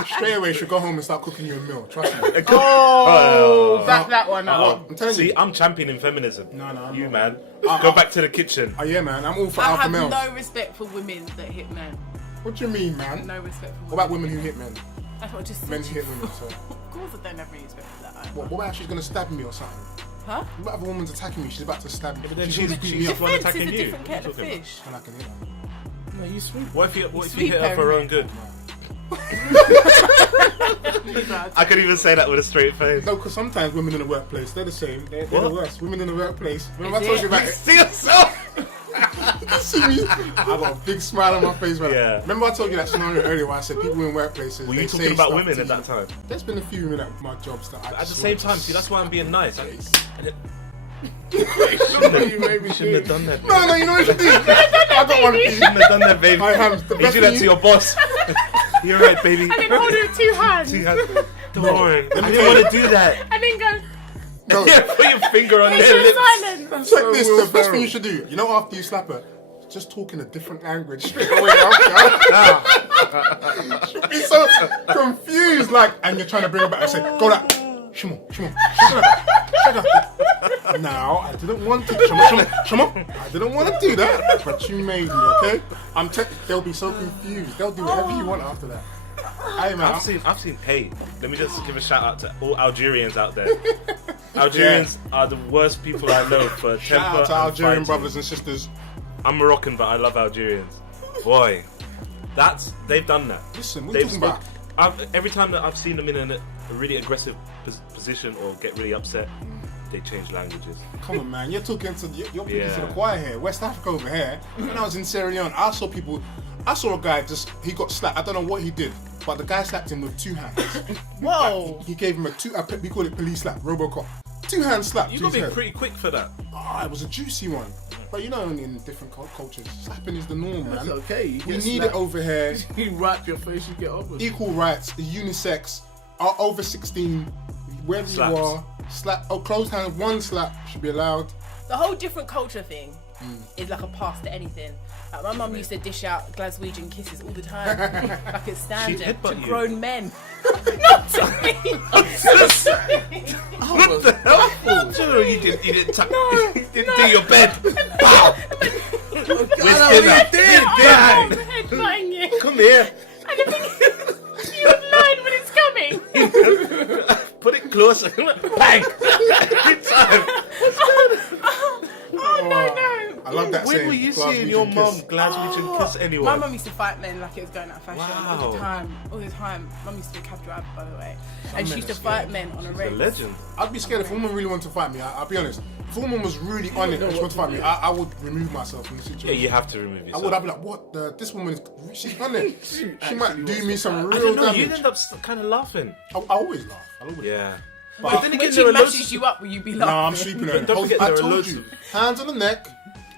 straight away, she'll go home and start cooking you a meal. Trust me. Oh, that one. I'm telling See, you. I'm championing feminism. No, I'm you not. man. Go back to the kitchen. Oh yeah, man, I'm all for I alpha have males. no respect for women that hit men. What do you mean, man? No respect for women. What about women who hit men? That's what I just said. Men to who you. hit women, so. Of course, I don't have any respect for that. Either. What about if she's gonna stab me or something? Huh? What about if a woman's attacking me? She's about to stab me. but then She's she's- beat me up. one Defense attacking is a you. different What are kettle of you talking fish. And I can hit her. No, you sweep. What if you Sweet hit her for her own good? Right. I could even say that with a straight face. No, because sometimes women in the workplace, they're the same. They're the What? worst. Women in the workplace. Remember I Is told it? you about it? See yourself. See me? I got a big smile on my face, man. Yeah. Remember I told you that scenario earlier where I said people in workplaces. Were they you say talking about stuff women to at that you. time? There's been a few women at my jobs that I At the just same wanted to time, see, that's why I'm being nice. I You made me shouldn't have done that. No, you know what you did? I got one for you. Shouldn't have done that, baby. I have the You best do that thing- to your boss. You're right, baby. And then hold it with two hands. Don't worry. I didn't want to do that. And then go, No, Yeah, put your finger on make their sure lips. silent. check this. The best thing you should do. You know, after you slap her, just talk in a different language straight away. She'll be so confused, like, and you're trying to bring her back. I say, go that. Shimo. Now, I didn't want to. Shimo. I didn't want to do that, but you made me. Okay? They'll be so confused. They'll do whatever you want after that. Hey man, I've seen. Hey, let me just give a shout out to all Algerians out there. Algerians are the worst people I know for shout temper out to and Algerian fighting. brothers and sisters. I'm Moroccan, but I love Algerians. Boy, they've done that. Listen, we're They've talking about. every time that I've seen them in a really aggressive position or get really upset, they change languages. Come on, man, you're talking to you're speaking to Yeah. the choir here. West Africa over here. When I was in Sierra Leone, I saw a guy he got slapped. I don't know what he did, but the guy slapped him with two hands. Whoa. He gave him we call it police slap, Robocop. 2-hand slap. You to got his to be head. pretty quick for that. It was a juicy one. But you know, in different cultures, slapping is the norm, man. It's okay. You We get need slapped. it over here. You wrap your face, you get over. Equal rights, the unisex, are over 16, wherever Slaps. you are. Slap, closed hand, one slap should be allowed. The whole different culture thing is like a pass to anything. Like my mum used to dish out Glaswegian kisses all the time, like it's standard to headbutt you. grown men. Not to me. What the hell? Sure, you didn't do your bed. Pow! With dinner. Headbutting you. Come here. And the thing is, close. Bang! Every time. Oh no. I love that When saying. were you Glaswegian seeing your kiss. mum Glaswegian kiss anyone? My mum used to fight men like it was going out of fashion all the Wow. time. All the time. Mum used to be a cab driver, by the way. And she men used to are fight scary. men on a She's a race. legend. I'd be scared if a woman really wanted to fight me. I'll be honest. If a woman was really on it and she wanted to fight me, I would remove myself from the situation. Yeah, you have to remove I yourself. would. I'd be like, what? This woman is. She's on it. She might do me some I real don't know. You'd damage. end up kind of laughing. I always laugh. I always laugh. Yeah. But But then When again, she there are loads. mashes you up, will you be Nah, I'm laughing? sweeping her. Don't forget I there are told loads you. of- Hands on the neck.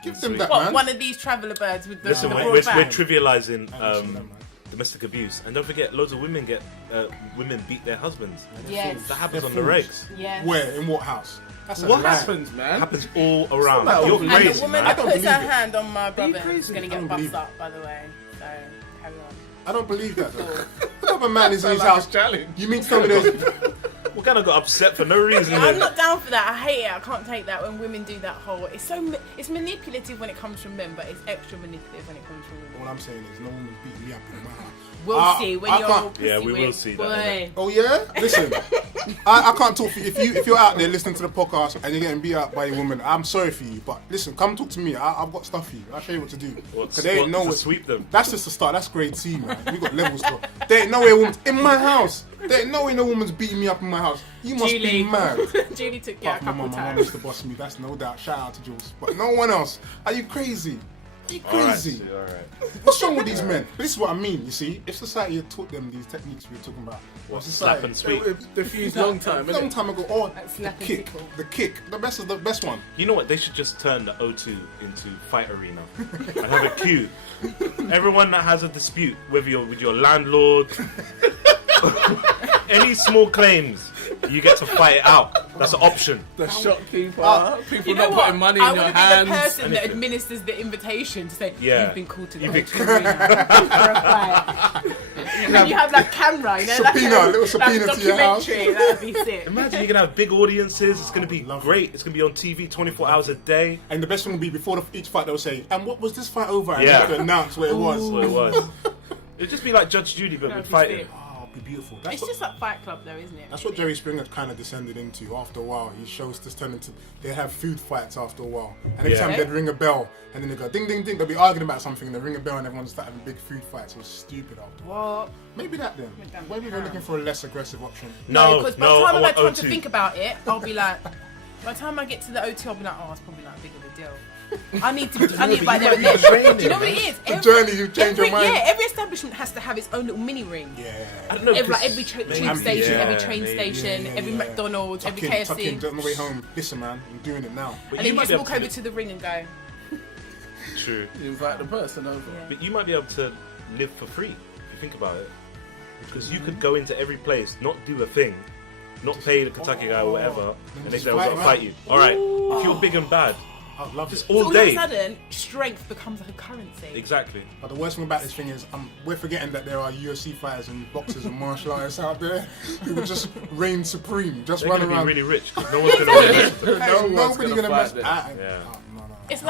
Give them that, What, man. one of these traveller birds with the, Listen, the we're, broad we're back? trivializing Listen, man. domestic abuse, and don't forget, loads of women get women beat their husbands. Yes. That happens They're on the fools. regs. Yes. Where? In what house? That's a What lie. happens, man? It happens all around. not You're that And crazy, the woman man. I that don't puts her believe it. hand on my brother is crazy? going to I get don't bust believe it. up, by the way. So, carry on. I don't believe that though. What type of man is in his Like a house? challenge. You mean to tell me there's We kind of got upset for no reason. Yeah, I'm not down for that. I hate it. I can't take that when women do that whole. It's manipulative when it comes from men, but it's extra manipulative when it comes from women. All I'm saying is no one's beating me up in my house. We'll see when I you're can't- all pussy Yeah, we will whipped, see that, boy. Oh yeah? Listen, I can't talk for you. If you're out there listening to the podcast and you're getting beat up by a woman, I'm sorry for you. But listen, come talk to me. I've got stuff for you. I'll show you what to do. What, they ain't know to what. sweep them? That's just the start. That's grade C, man. We got levels. Bro. There ain't no way a woman's in my house. There ain't no way no woman's beating me up in my house. You must Julie. be mad. Julie took you out Apart a from my couple mum, my mum times. used to boss me. That's no doubt. Shout out to Jules. But no one else. Are you crazy? Are you crazy? All right. What's wrong with these men? This is what I mean, you see. If society had taught them these techniques we were talking about, What, society, slap and sweep? It diffused long time, long innit? time ago, oh, Like the slap and kick, tickle. the kick, the best is the best one. You know what? They should just turn the O2 into fight arena and have a queue. Everyone that has a dispute, whether you're with your landlord, any small claims, you get to fight it out. That's an option. The shopkeeper, people You know not what? putting money I in want your to be the hands. person that anything. administers the invitation to say, Yeah. you've been called to the You've been- O2 arena for a fight. And you have that camera, you know, Subpoena, like a little subpoena to your house. documentary. That'd be sick. Imagine you're gonna have big audiences. It's gonna be love great. It's gonna be on TV 24 hours a day. And the best thing would be before each fight they'll say, and what was this fight over? And Yeah. you have to announce what it was. That's what it was. It'd just be like Judge Judy, but That'd with be fighting. sick. Oh, it'd be beautiful. That's It's what, just like Fight Club, though, isn't it? that's what Jerry Springer kind of descended into after a while. His shows just turned into, they have food fights after a while. And every Yeah. time they'd ring a bell, and then they go ding, ding, ding, they'll be arguing about something, and they ring a bell, and everyone start having big food fights. It was stupid after a while. What? Maybe that then. damn Maybe they're looking for a less aggressive option. No, because by no, the time I I've want had time to O2. think about it, I'll be like, by the time I get to the O2, I'll be like, oh, it's probably like big of a deal. I need it right there and then. Do you know what it is? The journey, you change your mind. Yeah, every establishment has to have its own little mini ring. Yeah. I don't know. Every, like 'cause every tube maybe- station, yeah, every train maybe. station, every yeah. McDonald's, Tuck every in, KFC. tuck in, on the way home. Listen, man, I'm doing it now. But And you then you might just be able walk to over do- to the ring and go, True. You invite the person over. yeah. But you might be able to live for free if you think about it. Because you could go into every place, not do a thing, not pay the Kentucky guy or whatever, and they just say, "We're gonna fight fight you." All right, if you're big and bad, I love just it. all all day. of a sudden, strength becomes like a currency. Exactly. But the worst thing about this thing is we're forgetting that there are UFC fighters and boxers and martial artists out there who would just reign supreme, just They're run gonna be around. really rich. 'Cause no one's gonna want to. There's No one's nobody gonna gonna fight mess. them. Yeah. No. It's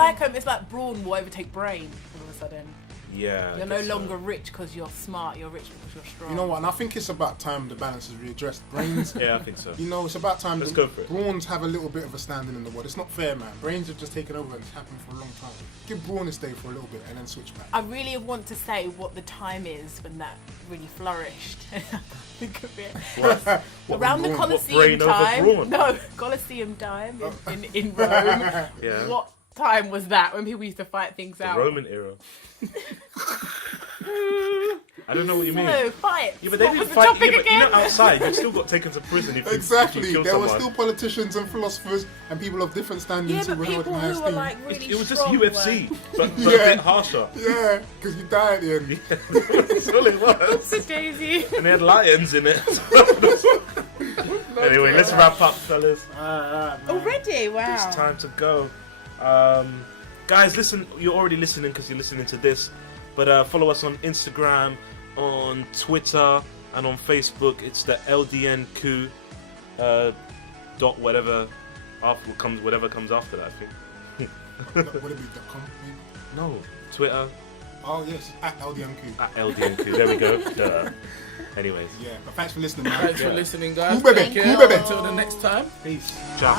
like brawn will overtake brain all of a sudden. Yeah. I You're no guess so. longer rich because you're smart. You're rich because you're strong. You know what? And I think it's about time the balance is readdressed. Brains, Yeah, I think so. you know, it's about time. Let's the go for it. Brawns have a little bit of a standing in the world. It's not fair, man. Brains have just taken over and it's happened for a long time. Give Brawn his day for a little bit and then switch back. I really want to say what the time is when that really flourished. Think of it. What, Around the brawn? Colosseum brain over time. brawn? No, Colosseum time in Rome. Yeah. What time was that when people used to fight things The out? Roman era. I don't know what you mean. So, fight. Yeah, but they What didn't was the fight. topic Yeah, but you again? know, outside you still got taken to prison if you, Exactly. if you killed There were someone. still politicians and philophers and people of different standings Yeah, who but were held in people high who were esteem. like really It was just strong UFC, were- but a Yeah. bit harsher. Yeah, because you die at the end. That's all it was. Daisy. And they had lions in it. Anyway, let's wrap up, fellas. Already? Wow. It's time to go. Guys, listen, you're already listening because you're listening to this, but follow us on Instagram, on Twitter, and on Facebook. It's the LDN Coup dot whatever whatever comes after that, I think. Would it be .com? No, Twitter, Oh yes, at LDMQ. At LDNQ. There we go. Duh. Anyways. Yeah, but thanks for listening, man. Thanks for listening, guys. Cool, baby. Take care. Cool, baby. Until the next time. Peace. Ciao.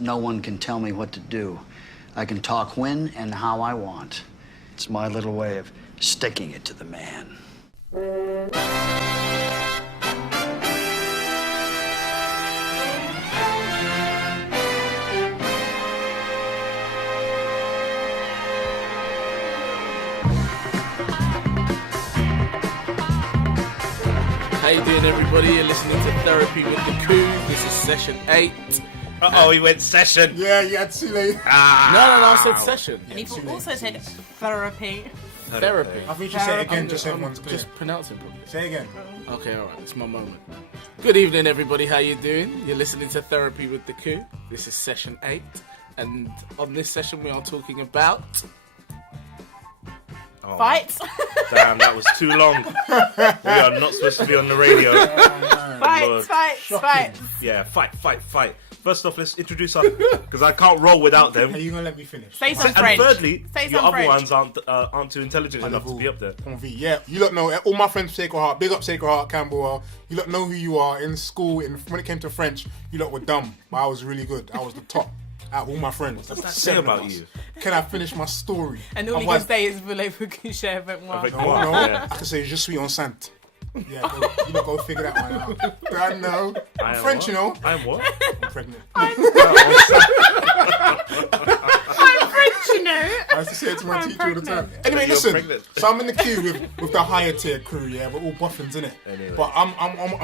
No one can tell me what to do. I can talk when and how I want. It's my little way of sticking it to the man. How you doing, everybody? You're listening to Therapy with the Coup. This is session 8. Uh-oh, he went session. Yeah, you had to late. No, I said session. And he also said therapy. Therapy. I think you say it again, just so everyone's clear. Just pronouncing properly. Say it again. Okay, alright, it's my moment. Good evening, everybody. How you doing? You're listening to Therapy with the Coup. This is session 8. And on this session, we are talking about... Oh, Fights. damn, that was too long. We are not supposed to be on the radio. Lord. Fights. Yeah, fight. First off, let's introduce our... Because I can't roll without them. Are you gonna let me finish? Say some And French. thirdly, Say your some other French. ones aren't too intelligent enough to be up there. On V. Yeah, you lot know, all my friends Sacred Heart, big up Sacred Heart, Camberwell. You lot know who you are. In school, when it came to French, you lot were dumb, but I was really good. I was the top out of all my friends. That's Say about you. Can I finish my story? And all he can say is voulez-vous coucher avec moi? Avec No, moi. no. Yeah. I can say je suis enceinte. Yeah, you lot go figure that one out. I know. I I'm am French, what? you know. I am what? I'm pregnant. I'm French, you know. I used to say it to my I'm teacher all the time. pregnant. Anyway, You're listen. pregnant. So I'm in the queue with the higher tier crew. Yeah, we're all boffins in it. Anyway. But I'm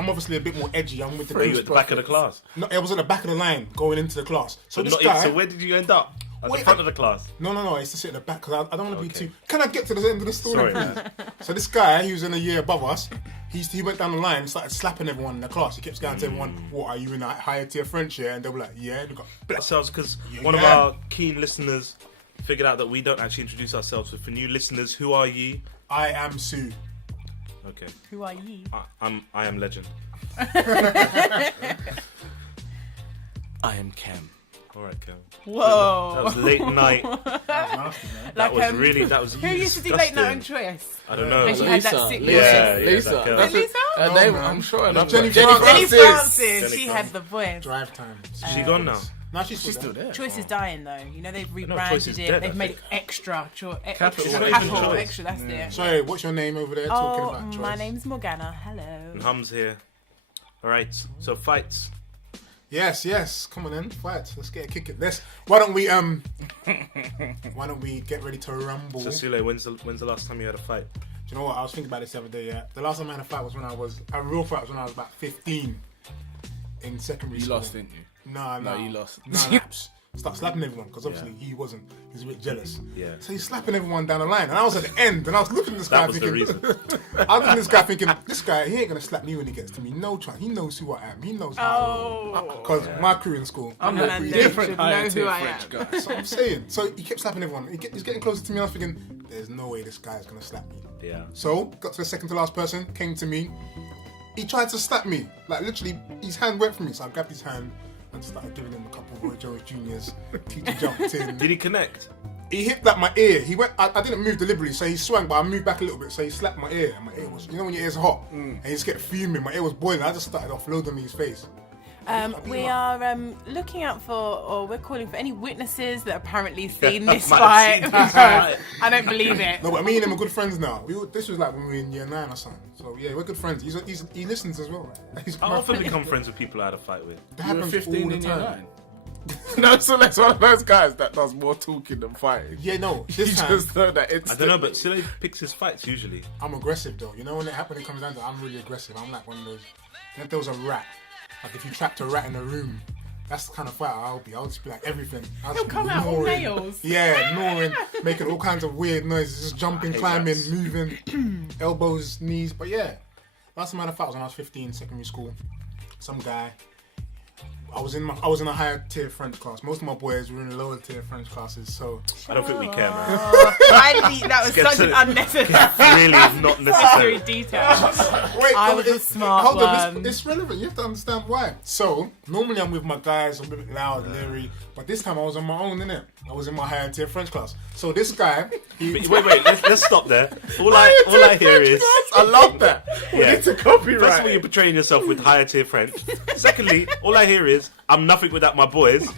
obviously a bit more edgy. I'm with the Are you goose at the back of the prophets. class? No, it was at the back of the line going into the class. So this Not guy. so where did you end up? At Wait, the front of the class? No, I used to sit at the back because I don't want to be Okay. too. Can I get to the end of the story? Sorry, please? man. So this guy, he was in a year above us. He went down the line and started slapping everyone in the class. He kept going to everyone, "What are you in a higher tier French?" Yeah, and they were like, "Yeah." And we got Ourselves, because one of our keen listeners figured out that we don't actually introduce ourselves. So for new listeners, who are ye? I am Sue. Okay. Who are you? I am Legend. I am Cam. Alright, Kel. Whoa. That was late night. That was really, Who used to do late night on Choice? I don't know. And she had that sick Yeah, voice. Lisa. that girl. That's Lisa? her No, name, man. I'm sure. No, enough. Jenny Jenny Francis. Jenny Francis. Francis. Jenny She had the voice. Drive time. She gone now? No, she's She's still there. Choice is dying though. You know they've Choice rebranded is it. dead, They've I made it think. extra. Capital Capital Choice. extra. That's it. Sorry, what's your name over there talking Oh, about? my Choice? name's Morgana. Hello. And Hum's here. Alright, so fights. Yes. Come on then, fight. Let's get a kick at this. Why don't we why don't we get ready to rumble? So Sule, when's the last time you had a fight? you know what? I was thinking about this the other day. Yeah, the last time I had a fight was when a real fight was when I was about 15 in secondary You school. lost, didn't you? No, you lost. No, laps. Start slapping everyone because obviously he wasn't. He was a bit jealous. Yeah. So he's slapping everyone down the line, and I was at the end, and I was looking at this guy That was the thinking, reason. I was looking at this guy thinking, this guy, he ain't gonna slap me when he gets to me. No chance. He knows who I am. He knows how. Oh. Because my crew in school. I'm No, a man, they different should know higher who tier I French am. guy. That's what I'm saying. So he kept slapping everyone. He's getting closer to me. I was thinking, there's no way this guy's gonna slap me. Yeah. So got to the second to last person, came to me. He tried to slap me. Like literally, his hand went for me. So I grabbed his hand and started giving him a couple of Roy Jones Juniors. Teacher jumped in. Did he connect? He hit like my ear. He went. I didn't move deliberately, so he swung, but I moved back a little bit. So he slapped my ear, and my ear was. You know when your ear's hot, and you just get fuming. My ear was boiling. I just started offloading his face. We are looking out for, or we're calling for any witnesses that apparently seen this Might fight. have seen this fight. I don't believe it. No, but me and him are good friends now. This was like when we were in year 9 or something. So yeah, we're good friends. He listens as well. Right? He's I often become friends with people I had a fight with. That You were happens 15 all the in year time. 9. No, so that's one of those guys that does more talking than fighting. Yeah, no. You This time just know that it's. I don't know, but Silly picks his fights usually. I'm aggressive though. You know when it comes down to it, I'm really aggressive. I'm like one of those. If there was a rat, like if you trapped a rat in a room, that's the kind of fighter I'll be. I'll just be like everything. I'll He'll just come be out all gnawing. nails. Yeah, gnawing, making all kinds of weird noises, just jumping, hate climbing, rats. moving, elbows, knees. But yeah, last time I had a fight was when I was 15, secondary school. Some guy. I was in a higher tier French class. Most of my boys were in lower tier French classes, so I don't think we care, man. Finally, that was get such an to- unnecessary Really, not necessary. detail. wait, I no, was a it's- smart hold on, one. it's relevant. You have to understand why. So normally I'm with my guys, I'm a bit loud, leery, but this time I was on my own, innit? I was in my higher tier French class. So this guy, Wait, let's stop there. All I hear is, I love that. We Yeah. need to copyright. first of all, you're portraying yourself with higher tier French. Secondly, all I hear is, I'm nothing without my boys.